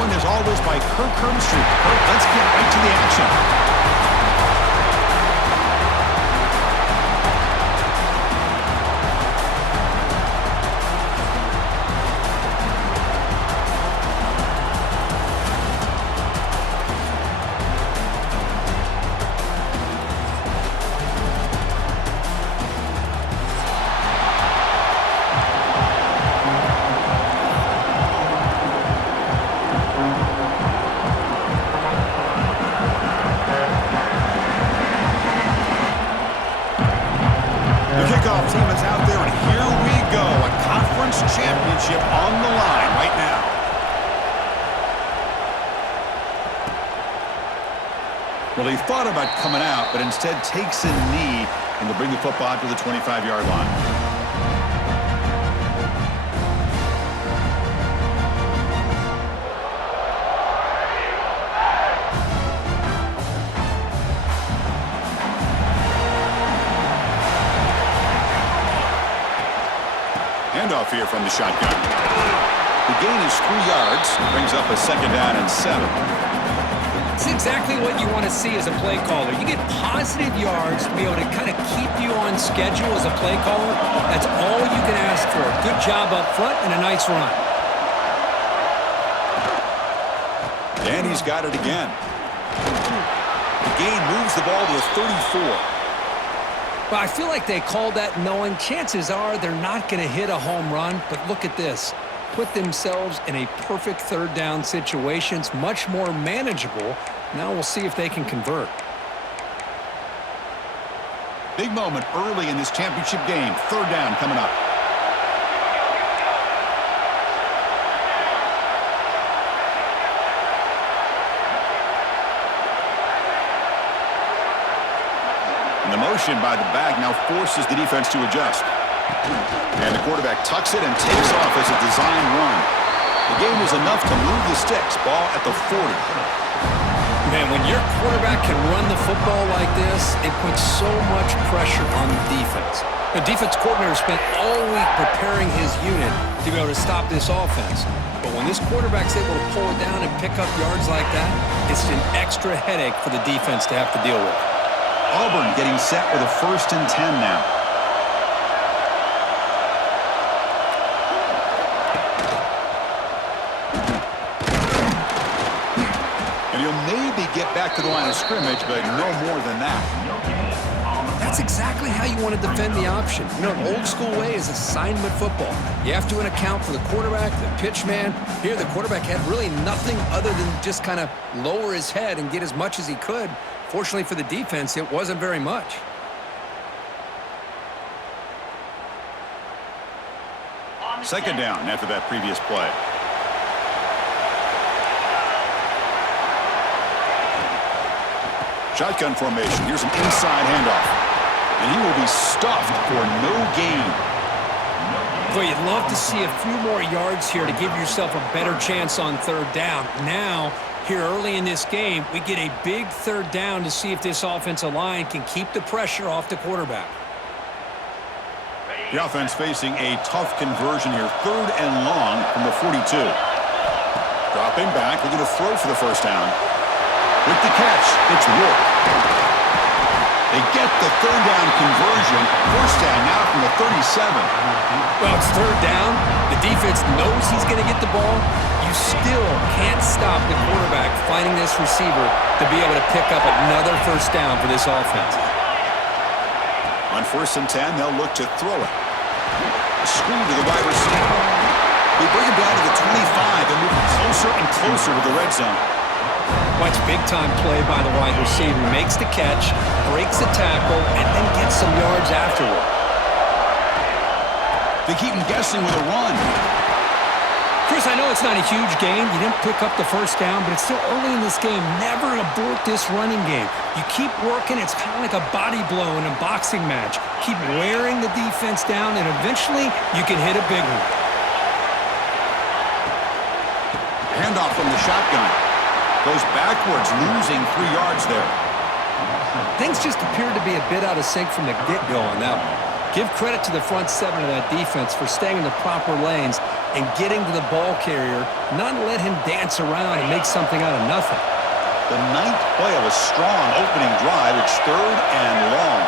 joined as always by Kirk Herbstreit. Kirk, let's get right to the action. Kickoff team is out there, and here we go. A conference championship on the line right now. Well, he thought about coming out, but instead takes a knee, and will bring the football to the 25-yard line. Handoff here from the shotgun. The gain is 3 yards. Brings up a 2nd down and 7. It's exactly what you want to see as a play caller. You get positive yards to be able to kind of keep you on schedule as a play caller. That's all you can ask for. Good job up front and a nice run. And he's got it again. The gain moves the ball to the 34. Well, I feel like they called that knowing chances are they're not going to hit a home run. But look at this. Put themselves in a perfect 3rd down situation. It's much more manageable. Now we'll see if they can convert. Big moment early in this championship game. 3rd down coming up. And the motion by the back now forces the defense to adjust. And the quarterback tucks it and takes off as a design run. The game was enough to move the sticks. Ball at the 40. Man, when your quarterback can run the football like this, it puts so much pressure on the defense. The defense coordinator spent all week preparing his unit to be able to stop this offense. But when this quarterback's able to pull it down and pick up yards like that, it's an extra headache for the defense to have to deal with. Auburn getting set with a 1st and 10 now. And he'll maybe get back to the line of scrimmage, but no more than that. That's exactly how you want to defend the option. You know, an old school way is assignment football. You have to account for the quarterback, the pitch man. Here, the quarterback had really nothing other than just kind of lower his head and get as much as he could. Fortunately for the defense, it wasn't very much. Second down after that previous play. Shotgun formation. Here's an inside handoff. And he will be stuffed for no gain. Boy, you'd love to see a few more yards here to give yourself a better chance on 3rd down. Now, here early in this game, we get a big 3rd down to see if this offensive line can keep the pressure off the quarterback. The offense facing a tough conversion here. 3rd and long from the 42. Dropping back, looking to throw for the 1st down. With the catch, it's Wolf. They get the 3rd down conversion. 1st down now from the 37. Well, it's 3rd down. The defense knows he's going to get the ball. You still can't stop the quarterback finding this receiver to be able to pick up another 1st down for this offense. On 1st and 10, they'll look to throw it. A screen to the wide receiver. They bring him down to the 25 and move closer and closer to the red zone. Watch big-time play by the wide receiver. Makes the catch, breaks the tackle, and then gets some yards afterward. They keep him guessing with a run. Chris, I know it's not a huge game. You didn't pick up the 1st down, but it's still early in this game. Never abort this running game. You keep working. It's kind of like a body blow in a boxing match. Keep wearing the defense down, and eventually you can hit a big one. Handoff from the shotgun. Goes backwards, losing 3 yards there. Things just appeared to be a bit out of sync from the get-go on that one. Give credit to the front 7 of that defense for staying in the proper lanes and getting to the ball carrier, not let him dance around and make something out of nothing. The ninth play of a strong opening drive. It's 3rd and long.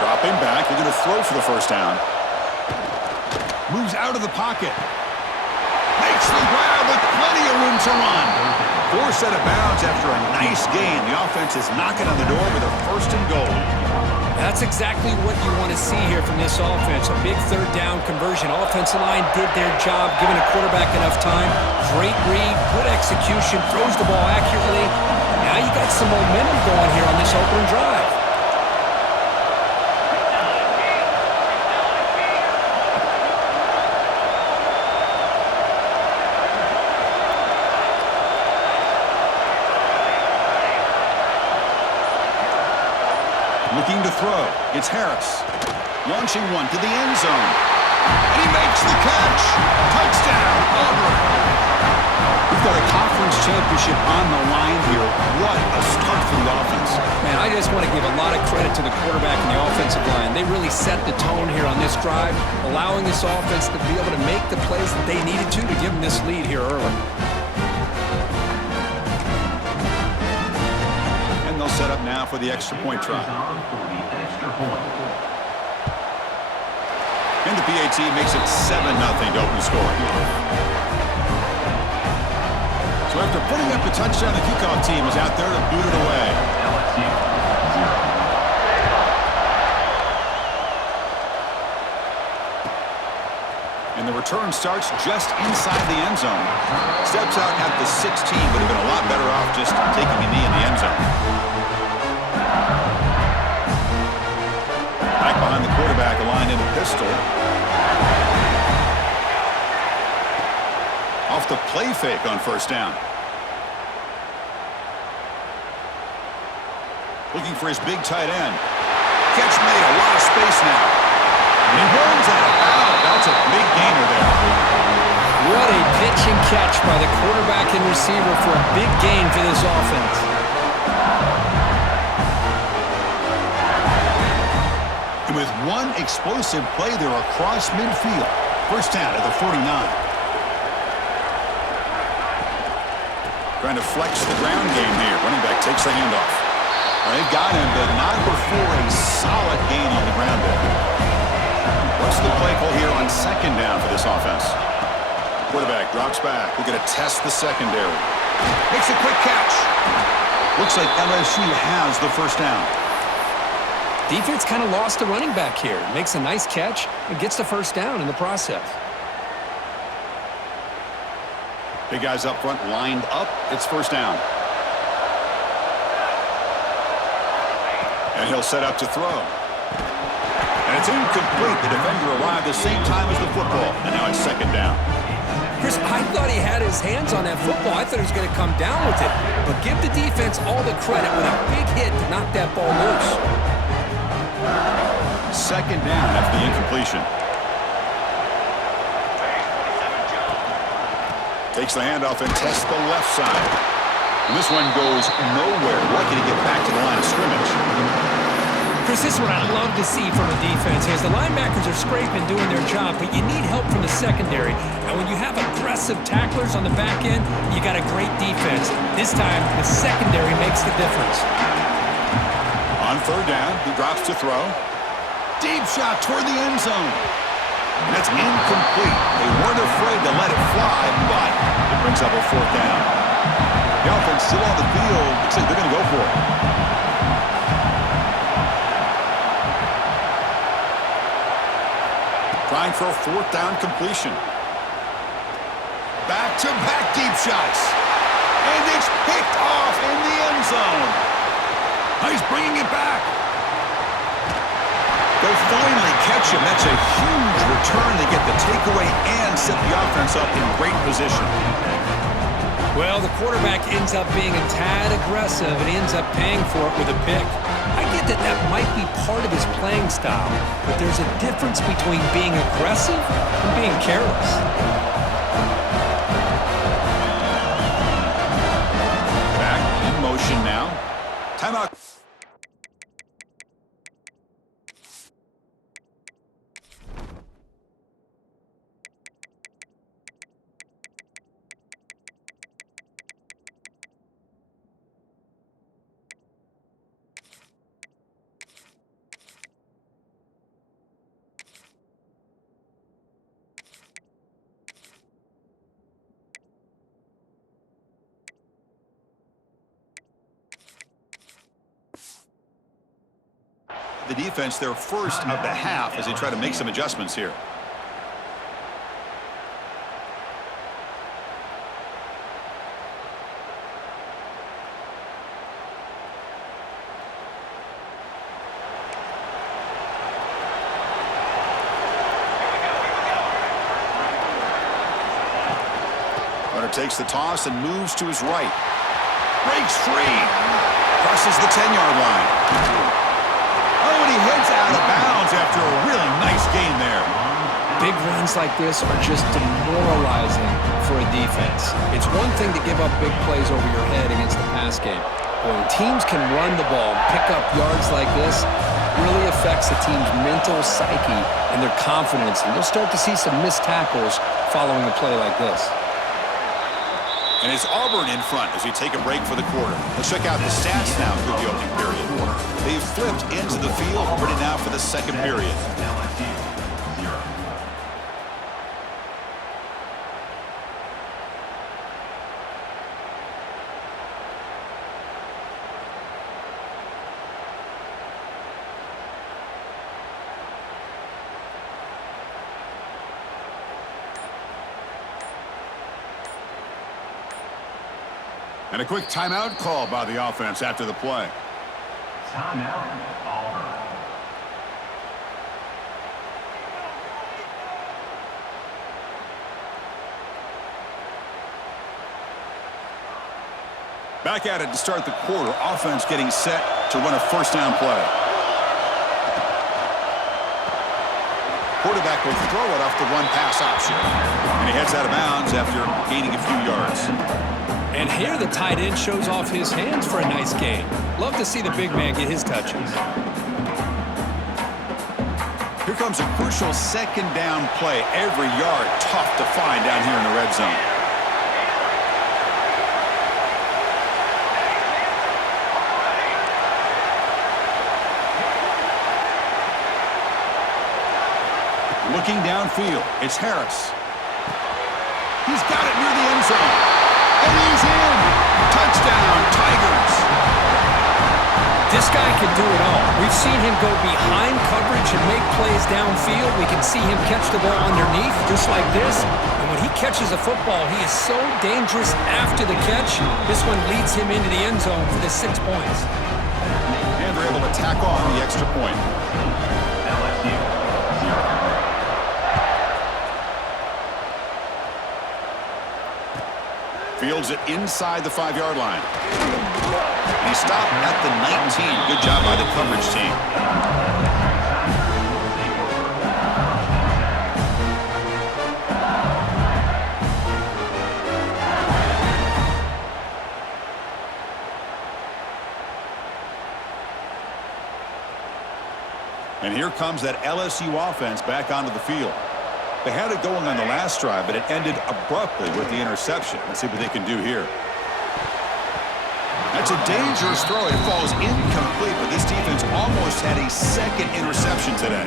Dropping back. They're going to throw for the first down. Moves out of the pocket. Makes the grab with plenty of room to run. 4 set of bounds after a nice game. The offense is knocking on the door with a 1st and goal. That's exactly what you want to see here from this offense. A big 3rd down conversion. Offensive line did their job, giving a quarterback enough time. Great read, good execution, throws the ball accurately. Now you got some momentum going here on this opening drive. Looking to throw. It's Harris. Launching one to the end zone. And he makes the catch. Touchdown, Auburn. We've got a conference championship on the line here. What a start for the offense. Man, I just want to give a lot of credit to the quarterback and the offensive line. They really set the tone here on this drive, allowing this offense to be able to make the plays that they needed to give them this lead here early. Set up now for the extra point try. And the PAT makes it 7-0 to open scoring. So after putting up the touchdown, the kickoff team is out there to boot it away. And the return starts just inside the end zone. Steps out at the 16, would have been a lot better off just taking a knee in the end zone. Back behind the quarterback, aligned in a pistol. Off the play fake on 1st down. Looking for his big tight end. Catch made, a lot of space now. And he runs out of bounds. That's a big gainer there. What a pitch and catch by the quarterback and receiver for a big gain for this offense. And with one explosive play there across midfield. 1st down at the 49. Trying to flex the ground game here. Running back takes the handoff. They've got him, but not before a solid gain on the ground there. What's the play call here on 2nd down for this offense? Quarterback drops back. We're going to test the secondary. Makes a quick catch. Looks like LSU has the 1st down. Defense kind of lost the running back here. Makes a nice catch and gets the 1st down in the process. Big guys up front lined up. It's 1st down. And he'll set up to throw. And it's incomplete. The defender arrived the same time as the football. And now it's 2nd down. Chris, I thought he had his hands on that football. I thought he was going to come down with it. But give the defense all the credit with a big hit to knock that ball loose. 2nd down after the incompletion. Takes the handoff and tests the left side. And this one goes nowhere. Lucky to get back to the line of scrimmage. Chris, this is what I love to see from a defense is the linebackers are scraping, doing their job, but you need help from the secondary. And when you have aggressive tacklers on the back end, you got a great defense. This time, the secondary makes the difference. On 3rd down, he drops to throw. Deep shot toward the end zone. And that's incomplete. They weren't afraid to let it fly, but it brings up a 4th down. The offense still on the field. Looks like they're going to go for it. Trying for a 4th down completion. Back-to-back deep shots. And it's picked off in the end zone. He's bringing it back. They'll finally catch him. That's a huge return. They get the takeaway and set the offense up in great position. Well, the quarterback ends up being a tad aggressive and ends up paying for it with a pick. I get that that might be part of his playing style, but there's a difference between being aggressive and being careless. Back in motion now. Timeout. defense their first of the half as they try to make some adjustments here. Runner takes the toss and moves to his right. Breaks free. Crosses the 10-yard line. Oh, and he heads out of bounds after a really nice gain there. Big runs like this are just demoralizing for a defense. It's one thing to give up big plays over your head against the pass game. But when teams can run the ball and pick up yards like this, it really affects the team's mental psyche and their confidence. And you'll start to see some missed tackles following a play like this. And it's Auburn in front as we take a break for the quarter. Let's check out the stats now through the opening period. They've flipped into the field, ready now for the second period. And a quick timeout call by the offense after the play. Timeout, Auburn. Back at it to start the quarter. Offense getting set to run a first down play. Quarterback will throw it off the one-pass option. And he heads out of bounds after gaining a few yards. And here the tight end shows off his hands for a nice gain. Love to see the big man get his touches. Here comes a crucial second down play. Every yard tough to find down here in the red zone. Looking downfield, it's Harris. He's got it near the end zone. And he's in. Touchdown, Tigers. This guy can do it all. We've seen him go behind coverage and make plays downfield. We can see him catch the ball underneath, just like this. And when he catches a football, he is so dangerous after the catch. This one leads him into the end zone for the 6 points. And they're able to tack on the extra point. Fields it inside the 5-yard line. And he stopped at the 19. Good job by the coverage team. And here comes that LSU offense back onto the field. They had it going on the last drive, but it ended abruptly with the interception. Let's see what they can do here. That's a dangerous throw. It falls incomplete, but this defense almost had a second interception today.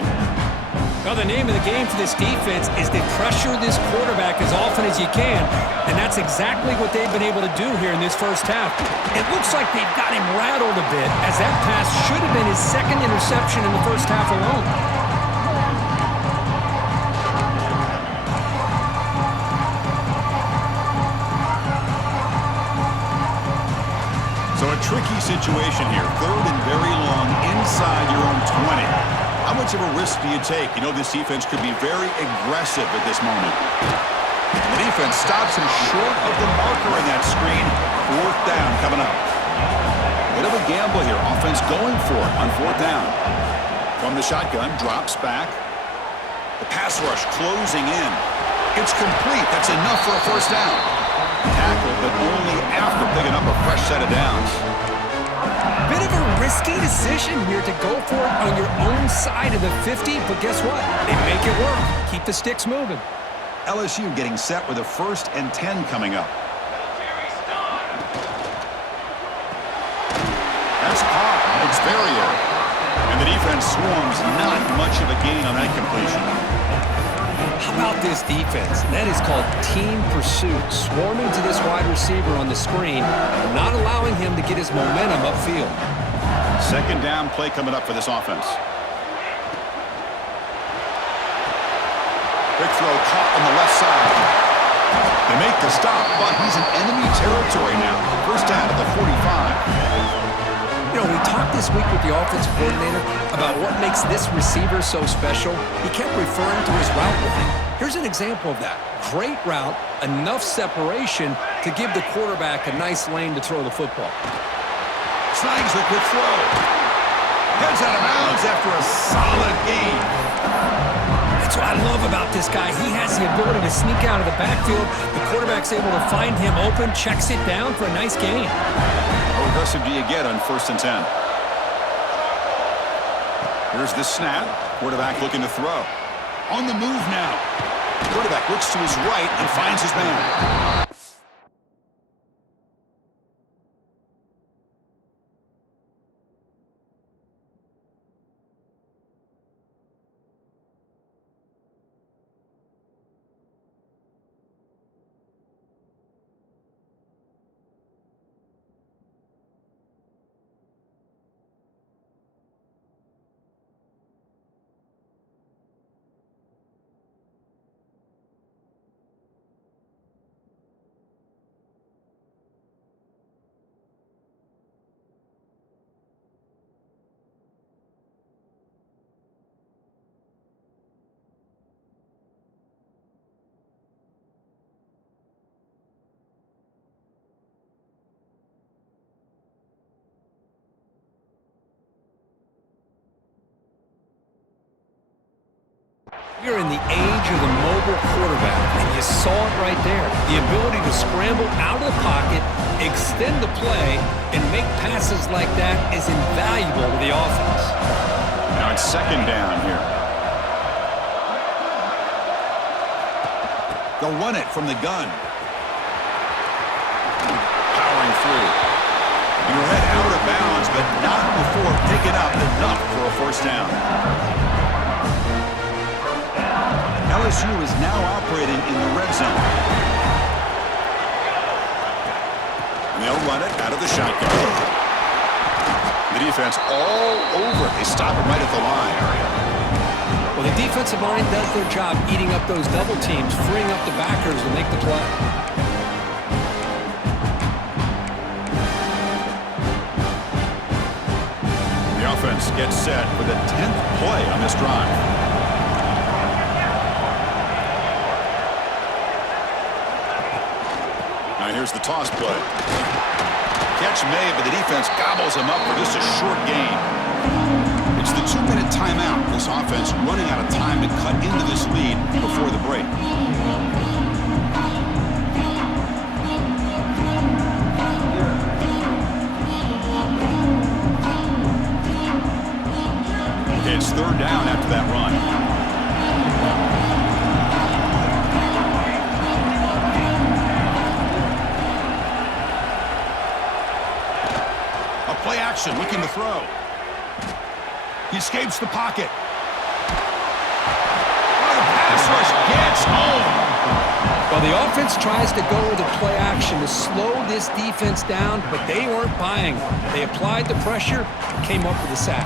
Well, the name of the game for this defense is to pressure this quarterback as often as you can, and that's exactly what they've been able to do here in this first half. It looks like they've got him rattled a bit, as that pass should have been his second interception in the first half alone. So a tricky situation here. Third and very long inside your own 20. How much of a risk do you take? You know this defense could be very aggressive at this moment. And the defense stops him short of the marker in that screen. Fourth down coming up. Bit of a gamble here. Offense going for it on fourth down. From the shotgun, drops back. The pass rush closing in. It's complete. That's enough for a first down. Tackle, but only after picking up a fresh set of downs. Bit of a risky decision here to go for it on your own side of the 50, but guess what? They make it work. Keep the sticks moving. LSU getting set with a 1st and 10 coming up. That's caught. It's Ferrier. And the defense swarms. Not much of a gain on that completion. How about this defense? That is called team pursuit. Swarming to this wide receiver on the screen, not allowing him to get his momentum upfield. Second down play coming up for this offense. Quick throw caught on the left side. They make the stop, but he's in enemy territory now. First down at the 45. You know, we talked this week with the offensive coordinator about what makes this receiver so special. He kept referring to his route running. Here's an example of that. Great route, enough separation to give the quarterback a nice lane to throw the football. Snags the quick throw. Heads out of bounds after a solid gain. That's what I love about this guy. He has the ability to sneak out of the backfield. The quarterback's able to find him open, checks it down for a nice gain. How aggressive do you get on 1st and 10? Here's the snap. Quarterback looking to throw. On the move now. Quarterback looks to his right and finds his man. You're in the age of the mobile quarterback, and you saw it right there. The ability to scramble out of the pocket, extend the play, and make passes like that is invaluable to the offense. Now it's 2nd down here. They'll run it from the gun. Powering through. Your head out of bounds, but not before picking up enough for a 1st down. LSU is now operating in the red zone. And they'll run it out of the shotgun. The defense all over. They stop it right at the line. Well, the defensive line does their job eating up those double teams, freeing up the backers to make the play. The offense gets set for the 10th play on this drive. Here's the toss play. Catch made, but the defense gobbles him up for just a short gain. It's the 2-minute timeout. This offense running out of time to cut into this lead before the break. Okay, it's 3rd down after that run. Play action, looking to throw. He escapes the pocket. Oh, the pass rush gets home. Well, the offense tries to go with the play action to slow this defense down, but they weren't buying it. They applied the pressure, came up with a sack.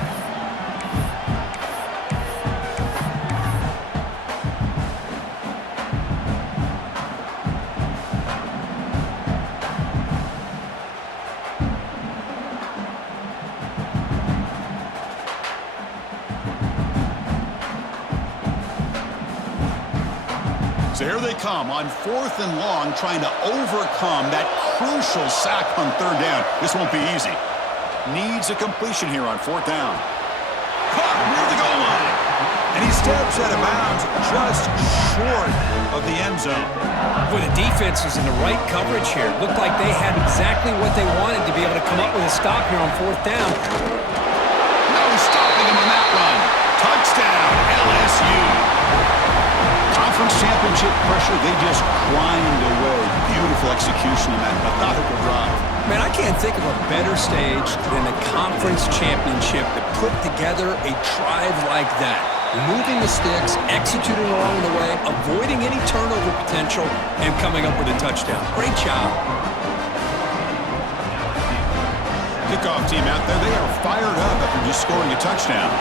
So here they come on 4th and long, trying to overcome that crucial sack on 3rd down. This won't be easy. Needs a completion here on 4th down. Caught near the goal line. And he steps out of bounds just short of the end zone. Boy, the defense was in the right coverage here. Looked like they had exactly what they wanted to be able to come up with a stop here on 4th down. No stopping him on that run. Touchdown, LSU. Conference championship pressure, they just grind away. Beautiful execution in that methodical drive. Man, I can't think of a better stage than the conference championship to put together a drive like that. Moving the sticks, executing along the way, avoiding any turnover potential, and coming up with a touchdown. Great job. Kickoff team out there, they are fired up after just scoring a touchdown.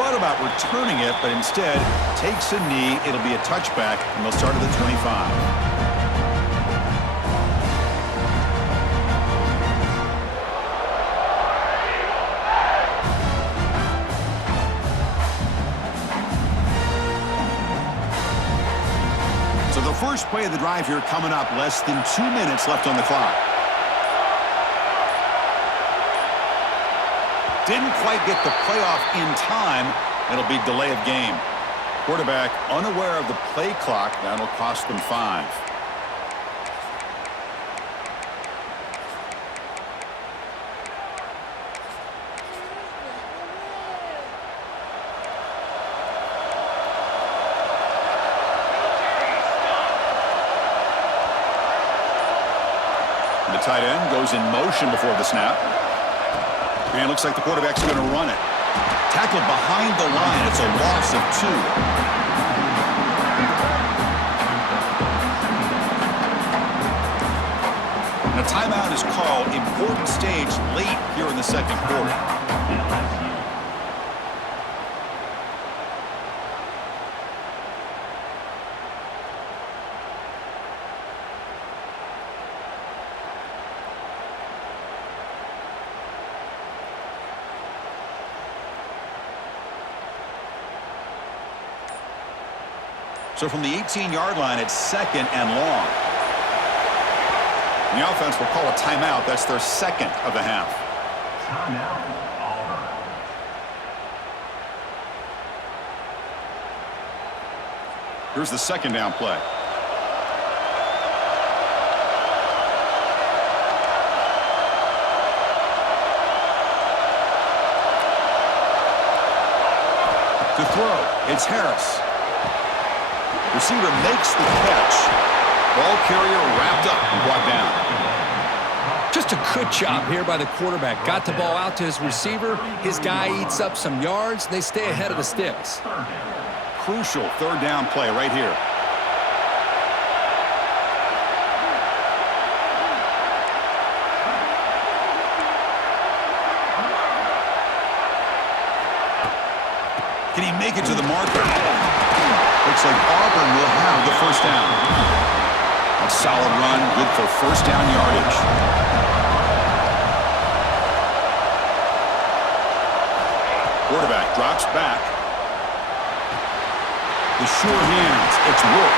thought about returning it, but instead takes a knee. It'll be a touchback, and they'll start at the 25. So the first play of the drive here coming up, less than 2 minutes left on the clock. Didn't quite get the playoff in time. It'll be delay of game. Quarterback unaware of the play clock. That'll cost them 5. The tight end goes in motion before the snap. And it looks like the quarterback's going to run it. Tackled behind the line. It's a loss of 2. And a timeout is called. Important stage late here in the second quarter. So from the 18-yard line, it's 2nd and long. The offense will call a timeout. That's their 2nd of the half. Timeout, Auburn. Here's the 2nd down play. To throw, it's Harris. Receiver makes the catch. Ball carrier wrapped up and brought down. Just a good job here by the quarterback. Got the ball out to his receiver. His guy eats up some yards. They stay ahead of the sticks. Crucial 3rd down play right here. Can he make it to the marker? Looks like Auburn will have the 1st down. A solid run, good for 1st down yardage. Quarterback drops back. The sure hands, it's Rook.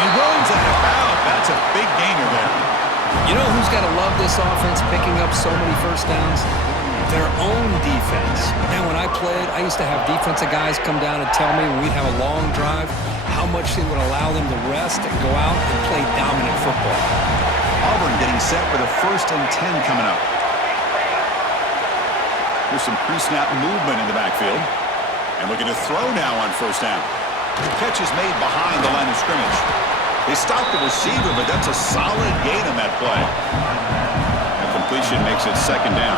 He runs out of bounds. That's a big gainer there. You know who's got to love this offense picking up so many 1st downs? Their own defense. And when I played, I used to have defensive guys come down and tell me when we'd have a long drive how much they would allow them to rest and go out and play dominant football. Auburn getting set for the 1st and 10 coming up. There's some pre-snap movement in the backfield. And looking to throw now on 1st down. The catch is made behind the line of scrimmage. They stop the receiver, but that's a solid gain on that play. And completion makes it 2nd down.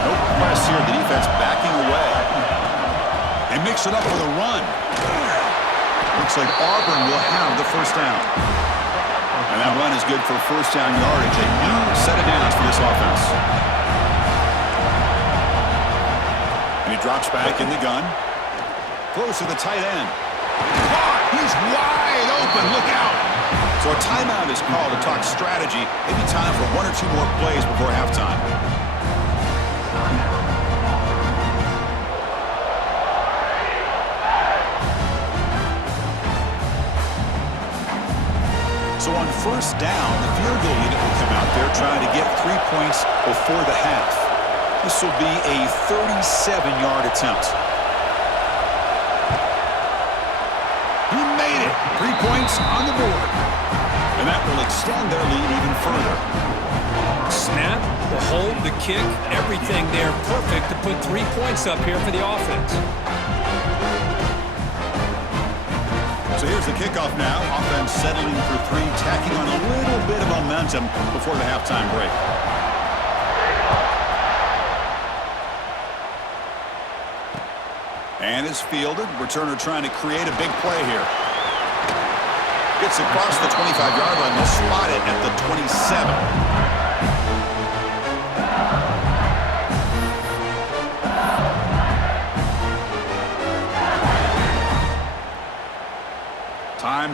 No press here. The defense backing away. They mix it up with a run. Looks like Auburn will have the 1st down. And that run is good for 1st down yardage. A new set of downs for this offense. And he drops back in the gun. Close to the tight end. Caught! He's wide open. Look out! So a timeout is called to talk strategy. Maybe time for 1 or 2 more plays before halftime. So on 1st down, the field goal unit will come out there trying to get 3 points before the half. This will be a 37-yard attempt. He made it. 3 points on the board. And that will extend their lead even further. Snap, the hold, the kick, everything there perfect to put 3 points up here for the offense. So here's the kickoff now. Offense settling for 3, tacking on a little bit of momentum before the halftime break. And is fielded. Returner trying to create a big play here. Gets across the 25-yard line. They'll spot it at the 27.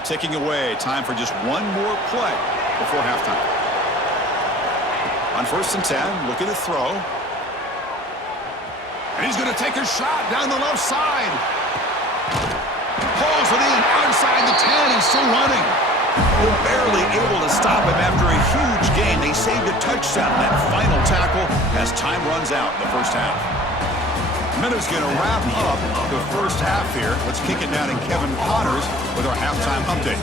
ticking away. Time for just one more play before halftime. On 1st and 10, looking to throw. And he's going to take a shot down the left side. Pulls it in outside the 10. He's still running. They're barely able to stop him after a huge gain. They saved a touchdown on that final tackle as time runs out in the first half. Minute's going to wrap up the first half here. Let's kick it down to Kevin Connors with our halftime update.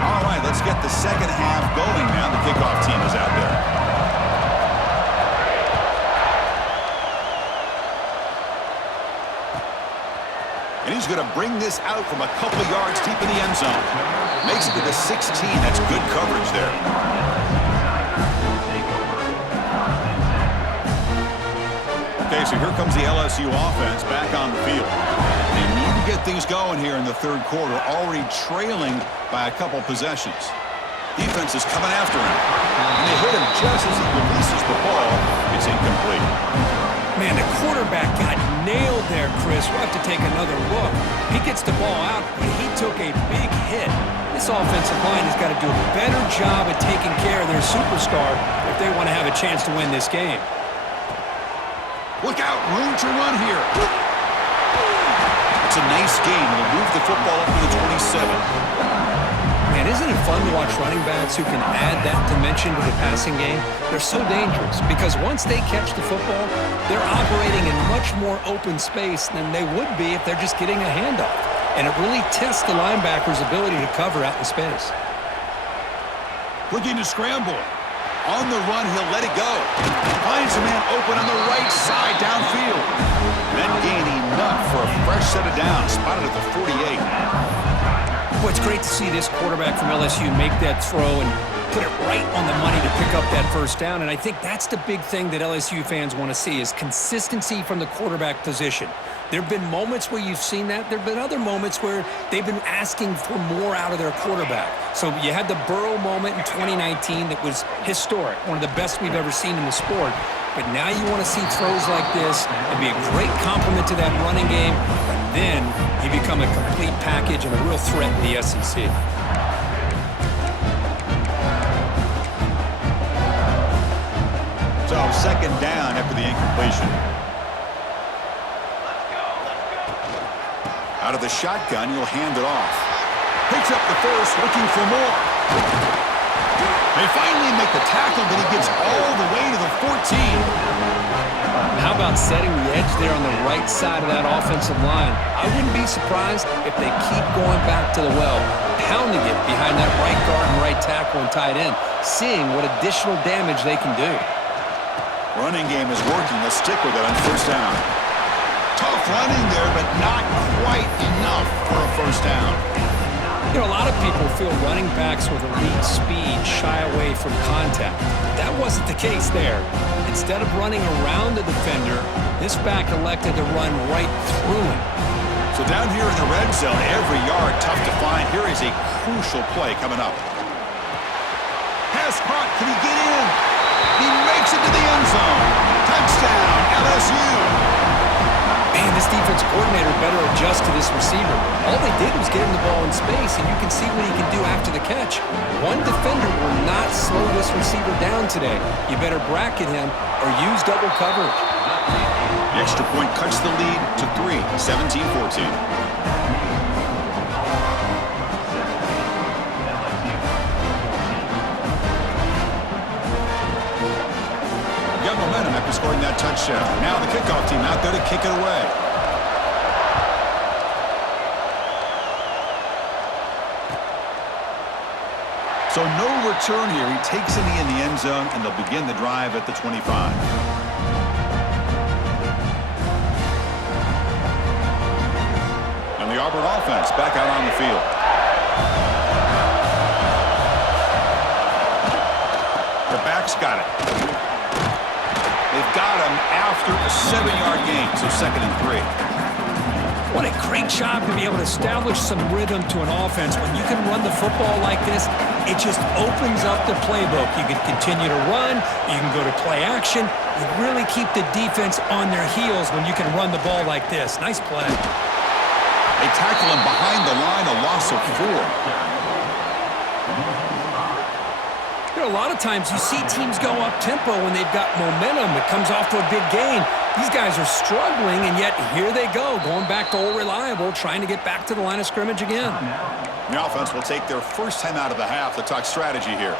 All right, let's get the second half going now. The kickoff team is out there. And he's going to bring this out from a couple yards deep in the end zone. Makes it to the 16. That's good coverage there. Okay, so here comes the LSU offense back on the field. They need to get things going here in the third quarter, already trailing by a couple possessions. Defense is coming after him. And they hit him just as he releases the ball. It's incomplete. Man, the quarterback got nailed there, Chris. We'll have to take another look. He gets the ball out, but he took a big hit. This offensive line has got to do a better job at taking care of their superstar if they want to have a chance to win this game. Look out, room to run here. It's a nice game. They'll move the football up to the 27. Man, isn't it fun to watch running backs who can add that dimension to the passing game? They're so dangerous because once they catch the football, they're operating in much more open space than they would be if they're just getting a handoff. And it really tests the linebacker's ability to cover out in space. Looking to scramble. On the run, he'll let it go. Finds a man open on the right side downfield. Then gain enough for a fresh set of downs. Spotted at the 48. Well, it's great to see this quarterback from LSU make that throw and put it right on the money to pick up that first down. And I think that's the big thing that LSU fans want to see is consistency from the quarterback position. There have been moments where you've seen that. There have been other moments where they've been asking for more out of their quarterback. So you had the Burrow moment in 2019 that was historic, one of the best we've ever seen in the sport. But now you want to see throws like this and be a great complement to that running game. And then you become a complete package and a real threat in the SEC. So second down after the incompletion. Out of the shotgun, he'll hand it off. Picks up the first, looking for more. They finally make the tackle, but he gets all the way to the 14. How about setting the edge there on the right side of that offensive line? I wouldn't be surprised if they keep going back to the well, pounding it behind that right guard and right tackle and tight end, seeing what additional damage they can do. Running game is working. Let's stick with it on first down. Tough running there, but not quite enough for a first down. You know, a lot of people feel running backs with elite speed shy away from contact. That wasn't the case there. Instead of running around the defender, this back elected to run right through him. So down here in the red zone, every yard tough to find. Here is a crucial play coming up. Pass caught. Can he get in? He makes it to the end zone. Touchdown, LSU. Man, this defense coordinator better adjust to this receiver. All they did was get him the ball in space, and you can see what he can do after the catch. One defender will not slow this receiver down today. You better bracket him or use double coverage. The extra point cuts the lead to 3, 17-14. Momentum after scoring that touchdown. Now the kickoff team out there to kick it away. So no return here. He takes it in the end zone, and they'll begin the drive at the 25. And the Auburn offense back out on the field. The back's got it. They've got him after a 7-yard gain, so 2nd and 3. What a great job to be able to establish some rhythm to an offense. When you can run the football like this, it just opens up the playbook. You can continue to run. You can go to play action. You really keep the defense on their heels when you can run the ball like this. Nice play. They tackle him behind the line, a loss of 4. You know, a lot of times you see teams go up-tempo when they've got momentum. It comes off to a big gain. These guys are struggling, and yet here they go, going back to old reliable, trying to get back to the line of scrimmage again. The offense will take their first time out of the half to talk strategy here.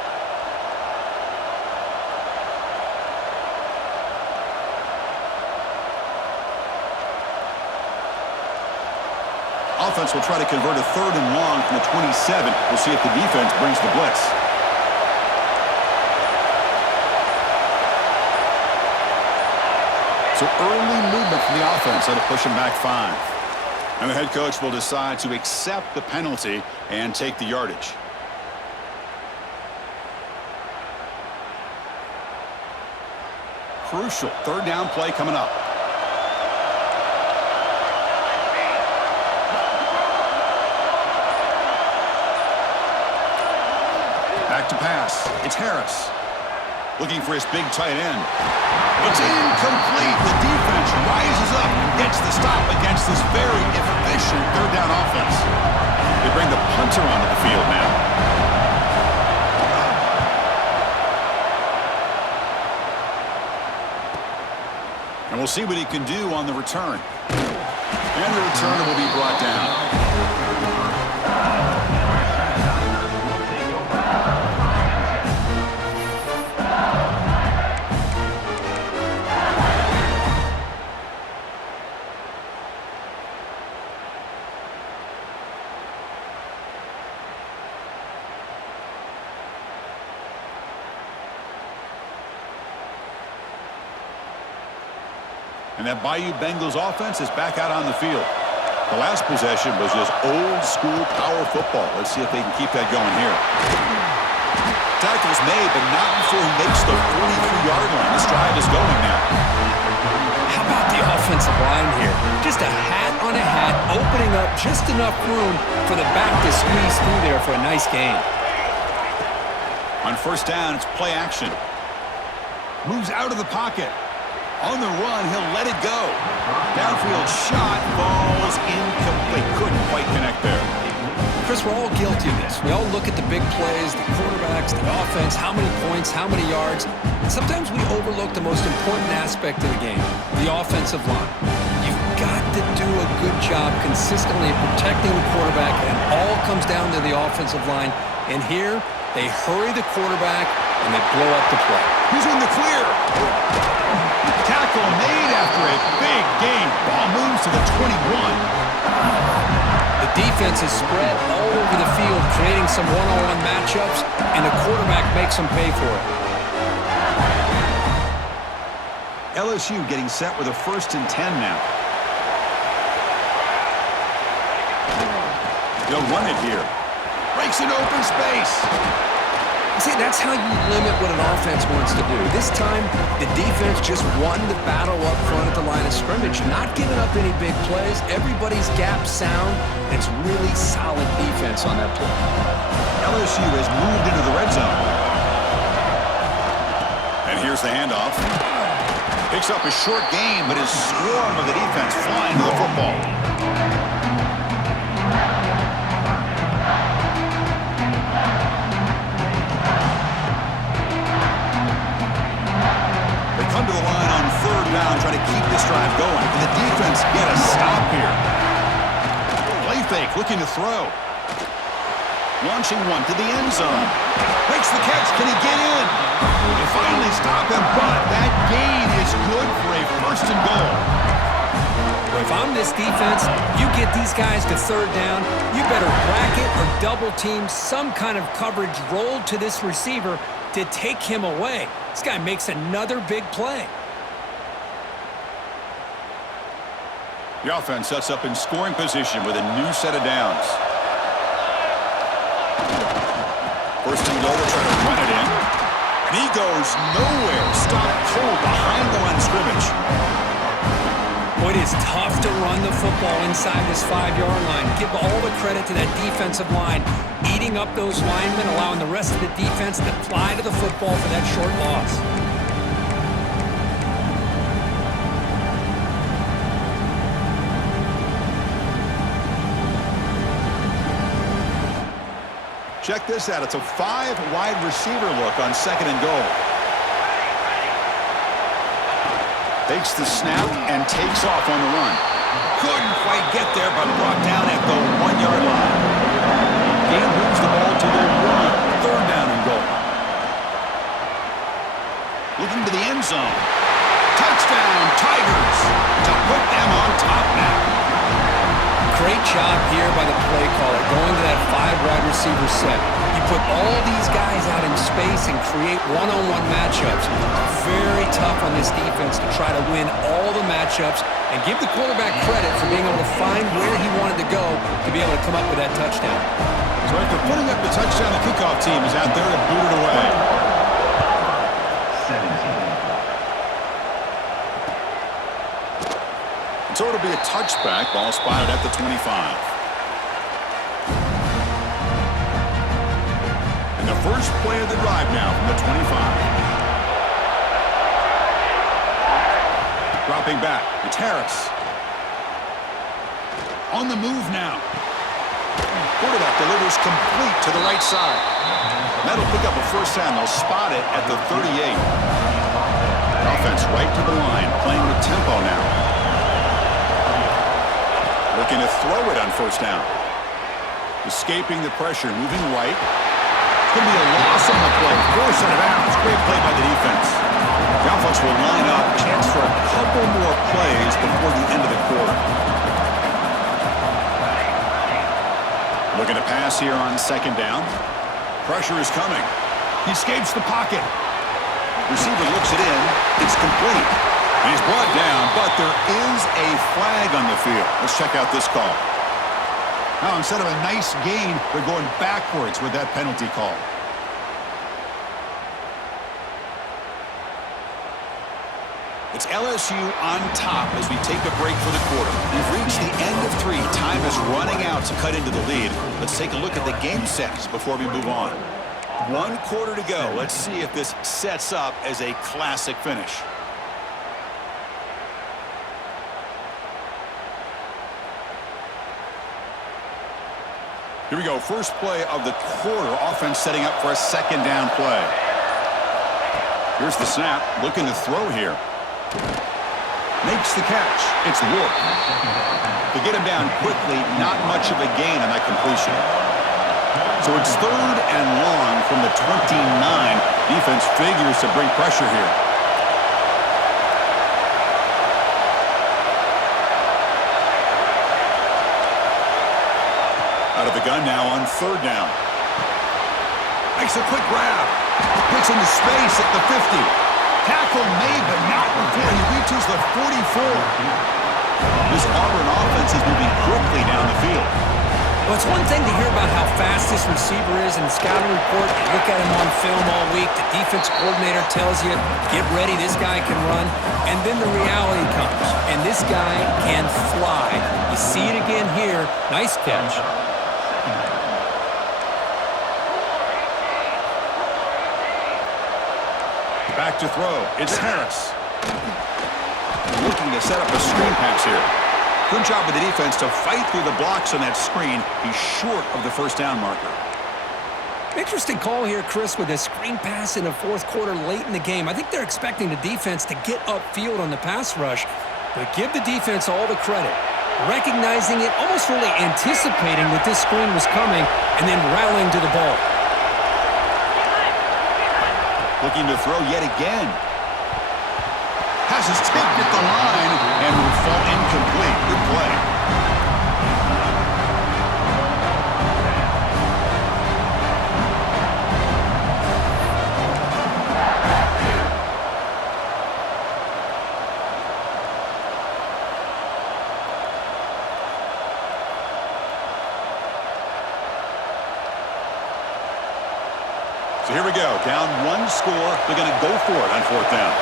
Offense will try to convert a 3rd and long from the 27. We'll see if the defense brings the blitz. So early movement from the offense to push him back 5. And the head coach will decide to accept the penalty and take the yardage. Crucial 3rd down play coming up. Back to pass. It's Harris. Looking for his big tight end. It's incomplete. The defense rises up and gets the stop against this very efficient 3rd down offense. They bring the punter onto the field now. And we'll see what he can do on the return. And the returner will be brought down. And that Bayou Bengals offense is back out on the field. The last possession was just old-school power football. Let's see if they can keep that going here. Tackle's made, but not before he makes the 43-yard line. This drive is going now. How about the offensive line here? Just a hat on a hat, opening up just enough room for the back to squeeze through there for a nice gain. On 1st down, it's play action. Moves out of the pocket. On the run, he'll let it go. Downfield shot falls incomplete. Couldn't quite connect there. Chris, we're all guilty of this. We all look at the big plays, the quarterbacks, the offense, how many points, how many yards. And sometimes we overlook the most important aspect of the game, the offensive line. You've got to do a good job consistently protecting the quarterback, and it all comes down to the offensive line. And here, they hurry the quarterback, and they blow up the play. Who's in the clear? Tackle made after a big gain. Ball moves to the 21. The defense is spread all over the field, creating some one-on-one matchups, and the quarterback makes them pay for it. LSU getting set with a 1st and 10 now. They'll run it here. Breaks an open space. See, that's how you limit what an offense wants to do. This time, the defense just won the battle up front at the line of scrimmage, not giving up any big plays. Everybody's gap sound, and it's really solid defense on that play. LSU has moved into the red zone. And here's the handoff. Picks up a short gain, but his swarm of the defense flying to the football. Come to the line on 3rd down, try to keep this drive going. Can the defense get a stop here? Play fake, looking to throw. Launching one to the end zone. Makes the catch. Can he get in? They finally stop him, but that gain is good for a 1st and goal. Well, if I'm this defense, you get these guys to 3rd down, you better bracket or double team some kind of coverage rolled to this receiver to take him away. This guy makes another big play. The offense sets up in scoring position with a new set of downs. 1st and goal, they'll try to run it in. And he goes nowhere. Stopped cold behind the line of scrimmage. Well, it is tough to run the football inside this 5-yard line. Give all the credit to that defensive line, eating up those linemen, allowing the rest of the defense to fly to the football for that short loss. Check this out. It's a 5-wide receiver look on 2nd and goal. Takes the snap and takes off on the run. Couldn't quite get there, but brought down at the 1-yard line. Gain moves the ball to the 1. 3rd down and goal. Looking to the end zone. Touchdown, Tigers, to put them on top now. Great job here by the play caller, going to that 5-wide receiver set. You put all these guys out in space and create one-on-one matchups. Very tough on this defense to try to win all the matchups and give the quarterback credit for being able to find where he wanted to go to be able to come up with that touchdown. So after putting up the touchdown, the kickoff team is out there to boot it away. 17. So it'll be a touchback. Ball spotted at the 25. And the first play of the drive now from the 25. Dropping back. It's Harris. On the move now. Quarterback delivers complete to the right side. That'll pick up a first down. They'll spot it at the 38. Offense right to the line. Playing with tempo now. Looking to throw it on first down. Escaping the pressure, moving right. It's going to be a loss on the play. Force out of bounds. Great play by the defense. The offense will line up. Chance for a couple more plays before the end of the quarter. Looking to pass here on 2nd down. Pressure is coming. He escapes the pocket. Receiver looks it in. It's complete. And he's brought down, but there is a flag on the field. Let's check out this call. Now, instead of a nice gain, they're going backwards with that penalty call. It's LSU on top as we take a break for the quarter. We've reached the end of 3. Time is running out to cut into the lead. Let's take a look at the game sets before we move on. 1 quarter to go. Let's see if this sets up as a classic finish. Here we go. First play of the quarter. Offense setting up for a 2nd down play. Here's the snap. Looking to throw here. Makes the catch. It's Wolf. To get him down quickly, not much of a gain on that completion. So it's 3rd and long from the 29. Defense figures to bring pressure here. Out of the gun now on 3rd down. Makes a quick grab. Gets into space at the 50. Tackle made, but not before he reaches the 44. This Auburn offense is moving quickly down the field. Well, it's one thing to hear about how fast this receiver is in the scouting report. You look at him on film all week. The defense coordinator tells you, get ready, this guy can run. And then the reality comes, and this guy can fly. You see it again here. Nice catch. Back to throw. It's Harris. Looking to set up a screen pass here. Good job with the defense to fight through the blocks on that screen. He's short of the first down marker. Interesting call here, Chris, with a screen pass in the 4th quarter late in the game. I think they're expecting the defense to get upfield on the pass rush, but give the defense all the credit. Recognizing it, almost really anticipating that this screen was coming, and then rallying to the ball. Looking to throw yet again. Pass is tipped at the line and will fall incomplete. Good play. So here we go. Down 1 score. They're going to go for it on 4th down.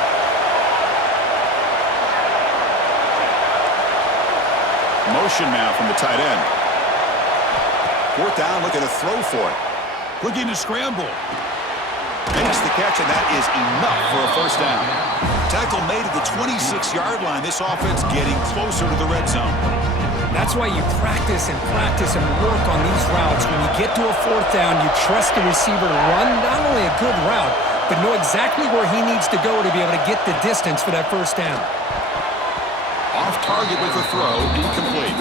motion now from the tight end. Fourth down, looking to throw for it. Looking to scramble. Makes the catch, and that is enough for a first down. Tackle made at the 26-yard line. This offense getting closer to the red zone. That's why you practice and work on these routes. When you get to a fourth down, you trust the receiver to run not only a good route, but know exactly where he needs to go to be able to get the distance for that first down. Off target with the throw, incomplete.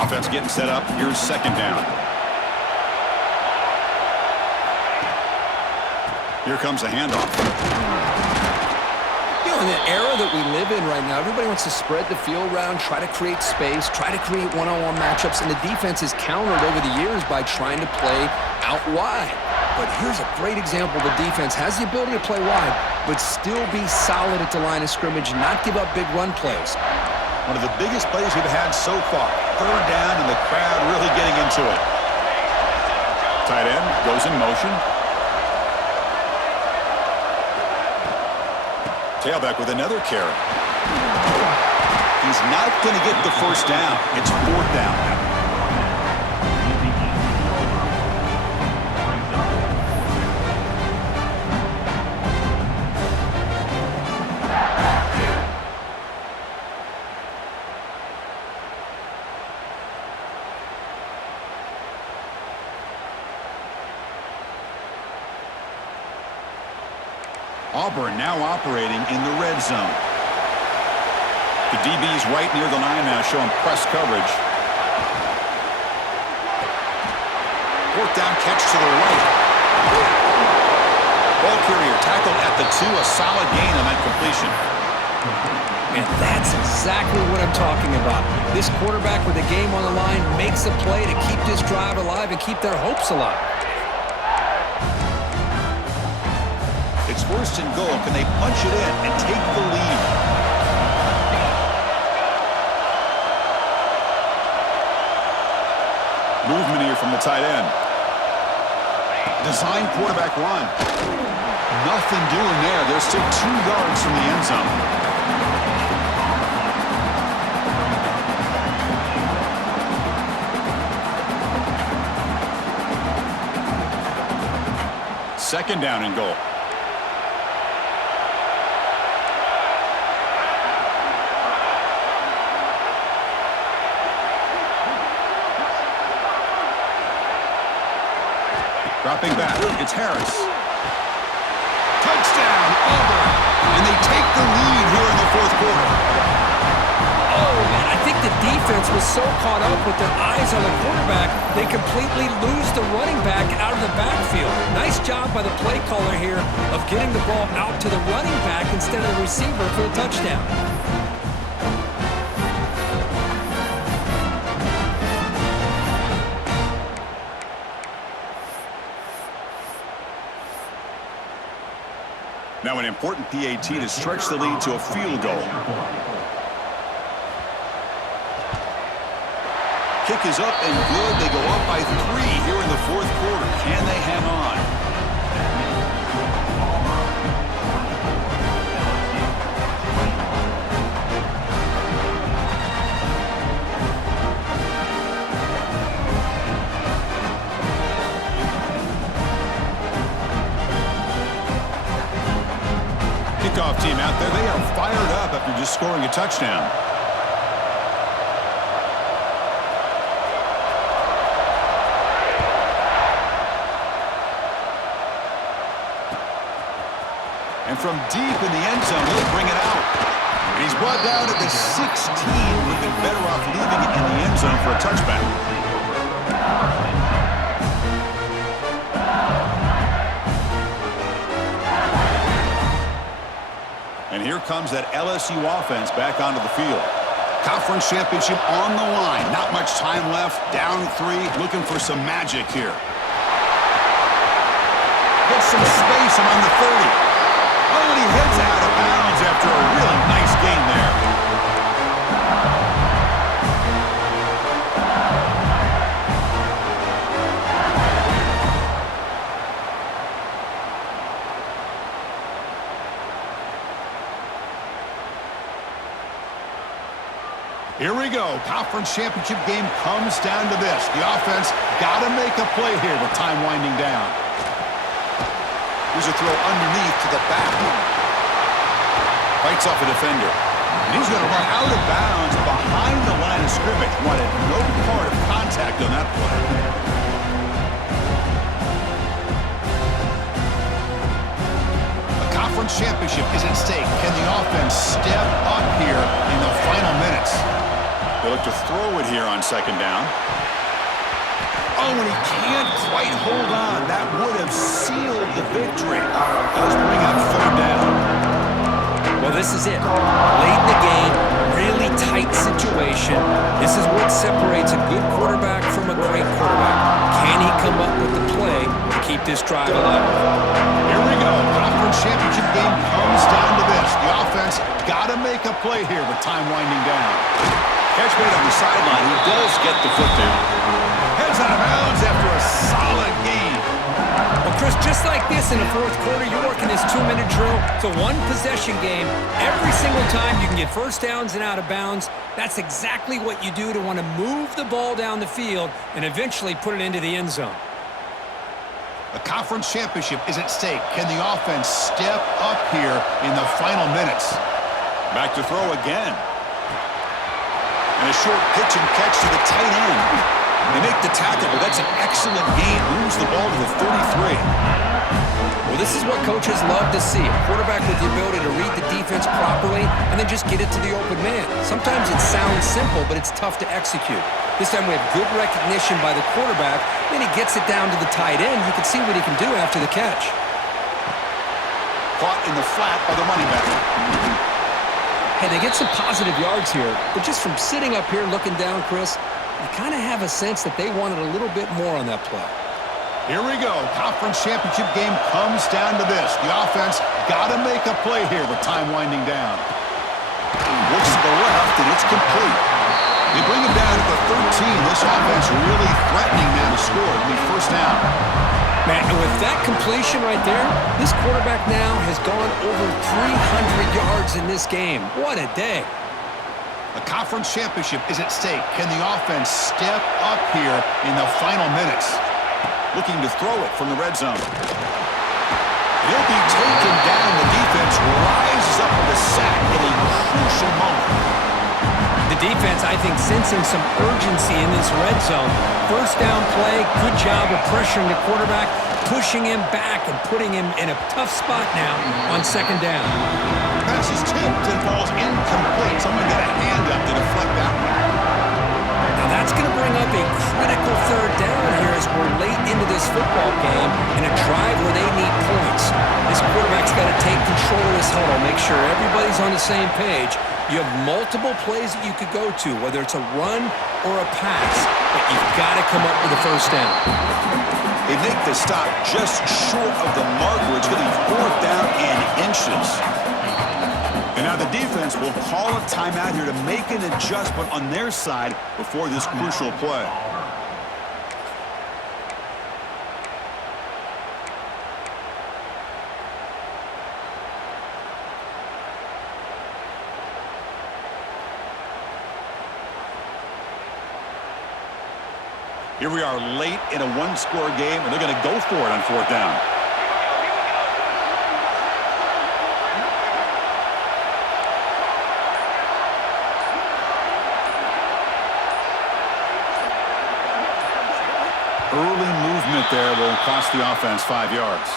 Offense getting set up. Here's second down. Here comes a handoff. You know, in the era that we live in right now, everybody wants to spread the field around, try to create space, try to create one-on-one matchups, and the defense has countered over the years by trying to play out wide. But here's a great example. The defense has the ability to play wide, but still be solid at the line of scrimmage, not give up big run plays. One of the biggest plays we've had so far. Third down, and the crowd really getting into it. Tight end goes in motion. Tailback with another carry. He's not going to get the first down. It's fourth down now. Auburn now operating in the red zone. The DB's right near the line now, showing press coverage. Fourth down catch to the right. Ball carrier tackled at the 2, a solid gain on that completion. And that's exactly what I'm talking about. This quarterback with the game on the line makes a play to keep this drive alive and keep their hopes alive. It's first and goal. Can they punch it in and take the lead? Movement here from the tight end. Design quarterback run. Nothing doing there. They're still 2 yards from the end zone. Second down and goal. Dropping back, it's Harris. Touchdown, Auburn! And they take the lead here in the fourth quarter. Oh, man, I think the defense was so caught up with their eyes on the quarterback, they completely lose the running back out of the backfield. Nice job by the play caller here of getting the ball out to the running back instead of the receiver for the touchdown. Now an important PAT to stretch the lead to a field goal. Kick is up and good. They go up by 3 here in the fourth quarter. Can they hang on? Kickoff team out there. They are fired up after just scoring a touchdown. And from deep in the end zone, he'll bring it out. And he's brought down at the 16. Would have been better off leaving it in the end zone for a touchback. And here comes that LSU offense back onto the field. Conference championship on the line. Not much time left. Down 3. Looking for some magic here. Gets some space among the 30. Oh, and he heads out of bounds after a really nice gain there. Here we go. Conference championship game comes down to this. The offense got to make a play here with time winding down. Here's a throw underneath to the back. Fights off a defender. And he's going to run out of bounds behind the line of scrimmage. Wanted no part of contact on that play. Conference championship is at stake. Can the offense step up here in the final minutes? They look to throw it here on second down. Oh, and he can't quite hold on. That would have sealed the victory. Does bring up third down. Well, this is it. Late in the game, really tight situation. This is what separates a good quarterback from a great quarterback. Can he come up with the play to keep this drive alive? Here we go. Conference championship game comes down to this. The offense got to make a play here with time winding down. Catch made on the sideline. He does get the foot there. Heads out of bounds after a solid game. Well, Chris, just like this in the fourth quarter, you're working this 2-minute drill. It's a one-possession game. Every single time you can get first downs and out of bounds. That's exactly what you do to want to move the ball down the field and eventually put it into the end zone. A conference championship is at stake. Can the offense step up here in the final minutes? Back to throw again. And a short pitch and catch to the tight end. They make the tackle, but that's an excellent gain. Moves the ball to the 33. Well, this is what coaches love to see. A quarterback with the ability to read the defense properly and then just get it to the open man. Sometimes it sounds simple, but it's tough to execute. This time we have good recognition by the quarterback. Then he gets it down to the tight end. You can see what he can do after the catch. Caught in the flat by the running back. Hey, they get some positive yards here, but just from sitting up here looking down, Chris, you kind of have a sense that they wanted a little bit more on that play. Here we go. Conference championship game comes down to this. The offense got to make a play here with time winding down. Looks to the left, and it's complete. They bring him down to the 13. This offense really threatening now to score. It'll be first down. Man, and with that completion right there, this quarterback now has gone over 300 yards in this game. What a day. A conference championship is at stake. Can the offense step up here in the final minutes? Looking to throw it from the red zone. He'll be taken down. The defense rises up with a sack in a crucial moment. The defense, I think, sensing some urgency in this red zone. First down play, good job of pressuring the quarterback, pushing him back and putting him in a tough spot now on second down. Pass is tipped and falls incomplete. Someone got a hand up to deflect that one. Now that's going to bring up a critical third down here as we're late into this football game in a drive where they need points. This quarterback's got to take control of this huddle, make sure everybody's on the same page. You have multiple plays that you could go to, whether it's a run or a pass, but you've got to come up with a first down. They make the stop just short of the marker. It's going to be fourth down in inches. And now the defense will call a timeout here to make an adjustment on their side before this crucial play. Here we are late in a one-score game, and they're going to go for it on fourth down. Early movement there will cost the offense 5 yards.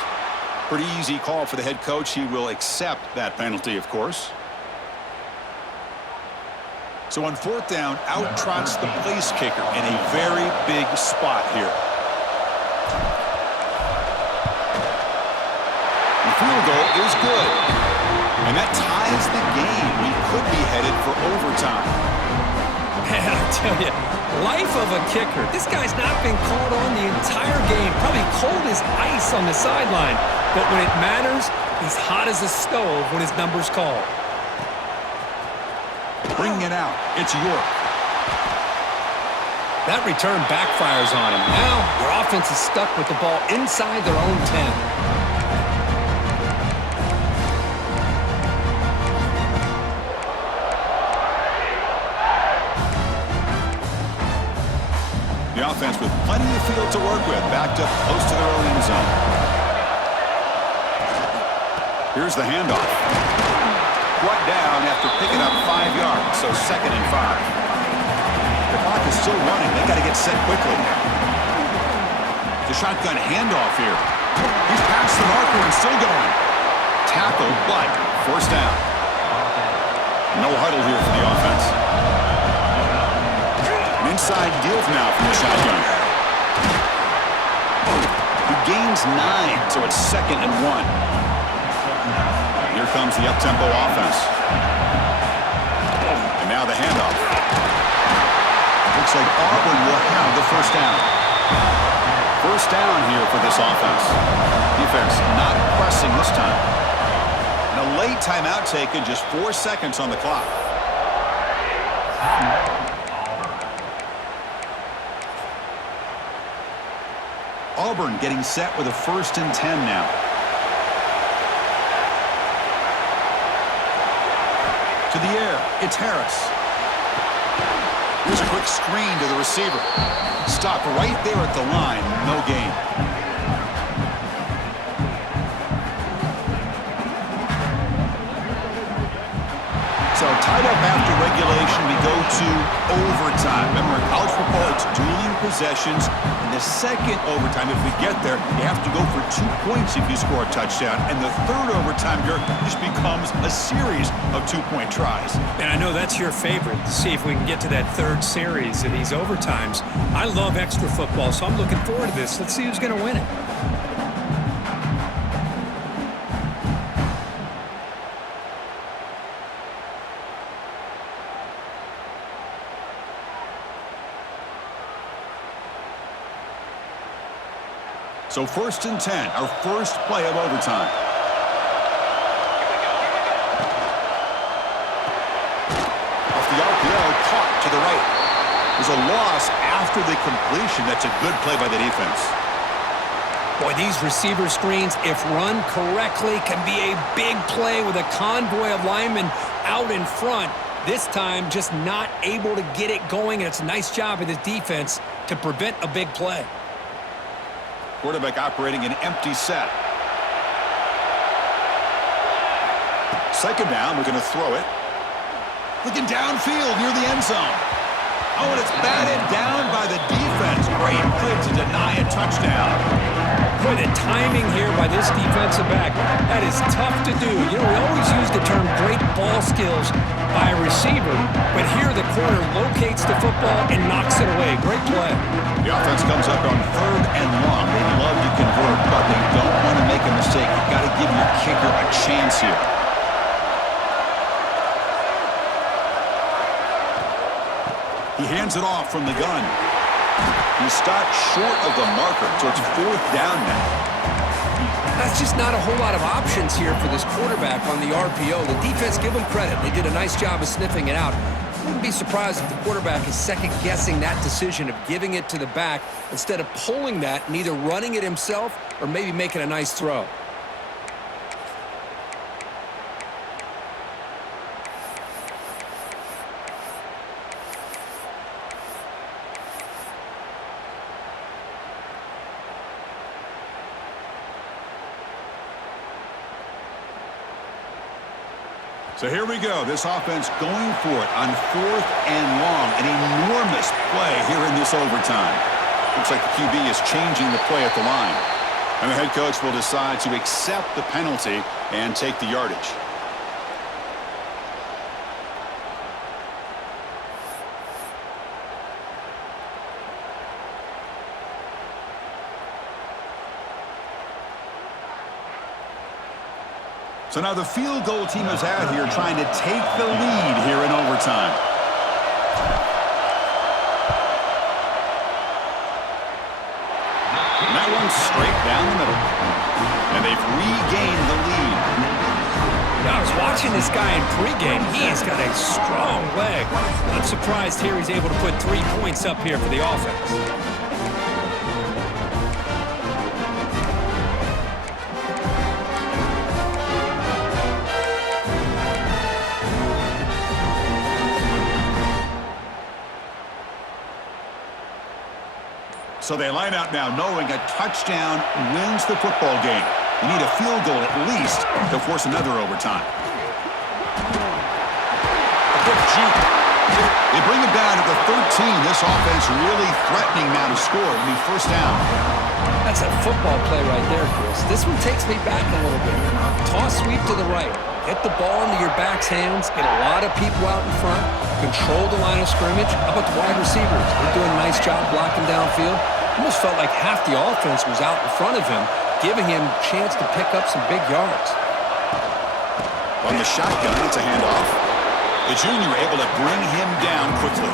Pretty easy call for the head coach. He will accept that penalty, of course. So on fourth down, out trots the place kicker in a very big spot here. The field goal is good. And that ties the game. We could be headed for overtime. Man, I tell you, life of a kicker. This guy's not been called on the entire game. Probably cold as ice on the sideline. But when it matters, he's hot as a stove when his number's called. Bringing it out, it's York. That return backfires on him. Now, their offense is stuck with the ball inside their own 10. offense with plenty of field to work with, backed up close to their own end zone. Here's the handoff. Brought down after picking up 5 yards, so 2nd and 5. The clock is still running. They got to get set quickly. The shotgun handoff here. He's past the marker and still going. Tackle, but first down. No huddle here for the offense. An inside give now from the shotgun. He gains 9, so it's 2nd and 1. Here comes the up-tempo offense. And now the handoff. Looks like Auburn will have the first down. First down here for this offense. Defense not pressing this time. And a late timeout taken, just 4 seconds on the clock. Auburn getting set with a 1st and 10 now. To the air, it's Harris. Here's a quick screen to the receiver. Stop right there at the line, no gain. So tied up after regulation, we go to overtime. Remember, in college football, it's dueling possessions. In the second overtime, if we get there, you have to go for 2 points if you score a touchdown. And the third overtime, Dirk, just becomes a series of 2-point tries. And I know that's your favorite, to see if we can get to that third series of these overtimes. I love extra football, so I'm looking forward to this. Let's see who's going to win it. So 1st and 10, our first play of overtime. Off the RPO, caught to the right. There's a loss after the completion. That's a good play by the defense. Boy, these receiver screens, if run correctly, can be a big play with a convoy of linemen out in front. This time, just not able to get it going, and it's a nice job of the defense to prevent a big play. Quarterback operating an empty set. 2nd down, we're going to throw it. Looking downfield near the end zone. Oh, and it's batted down by the defense. Great play to deny a touchdown. Boy, the timing here by this defensive back, that is tough to do. You know, we always use the term great ball skills by a receiver, but here the corner locates the football and knocks it away. Great play. The offense comes up on 3rd and long. They'd love to convert, but they don't want to make a mistake. You've got to give your kicker a chance here. He hands it off from the gun. He stopped short of the marker, so it's 4th down now. That's just not a whole lot of options here for this quarterback on the RPO. The defense, give them credit. They did a nice job of sniffing it out. Wouldn't be surprised if the quarterback is second-guessing that decision of giving it to the back instead of pulling that and either running it himself or maybe making a nice throw. So here we go. This offense going for it on 4th and long. An enormous play here in this overtime. Looks like the QB is changing the play at the line. And the head coach will decide to accept the penalty and take the yardage. So now the field goal team is out here trying to take the lead here in overtime. And that one's straight down the middle. And they've regained the lead. Now, I was watching this guy in pregame. He has got a strong leg. Not surprised here he's able to put 3 points up here for the offense. So they line out now knowing a touchdown wins the football game. You need a field goal at least to force another overtime. A quick juke. They bring it down to the 13. This offense really threatening now to score. It'll be first down. That's a football play right there, Chris. This one takes me back a little bit. Toss sweep to the right. Get the ball into your back's hands. Get a lot of people out in front. Control the line of scrimmage. How about the wide receivers? They're doing a nice job blocking downfield. Almost felt like half the offense was out in front of him, giving him a chance to pick up some big yards. On the shotgun, it's a handoff. The junior able to bring him down quickly.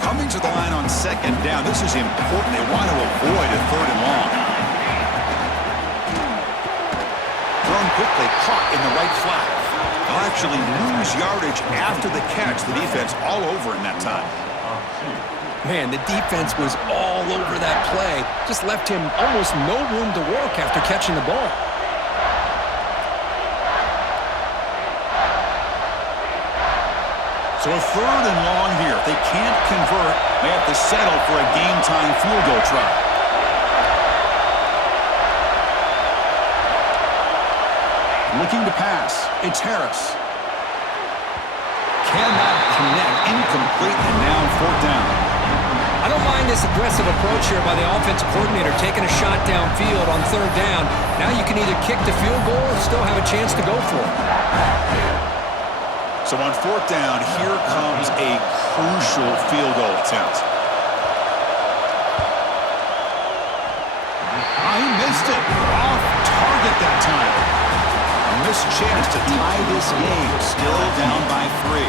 Coming to the line on second down. This is important. They want to avoid a third and long. Thrown quickly, caught in the right flat. They'll actually lose yardage after the catch. The defense all over in that time. Man, the defense was all over that play. Just left him almost no room to work after catching the ball. So a third and long here. If they can't convert, they have to settle for a game-time field goal try. Looking to pass. It's Harris. Cannot connect. Incomplete, and now fourth down. I don't mind this aggressive approach here by the offensive coordinator, taking a shot downfield on third down. Now you can either kick the field goal or still have a chance to go for it. So on fourth down, here comes a crucial field goal attempt. He missed it. Off target that time. A missed chance to tie this game. Still down by 3.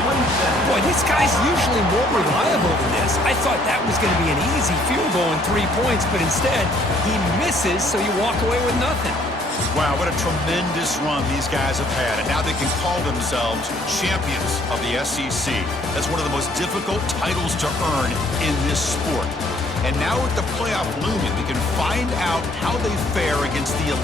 Boy, this guy's usually more reliable than this. I thought that was going to be an easy field goal and 3 points, but instead, he misses, so you walk away with nothing. Wow, what a tremendous run these guys have had, and now they can call themselves champions of the SEC. That's one of the most difficult titles to earn in this sport. And now with the playoff looming, we can find out how they fare against the 11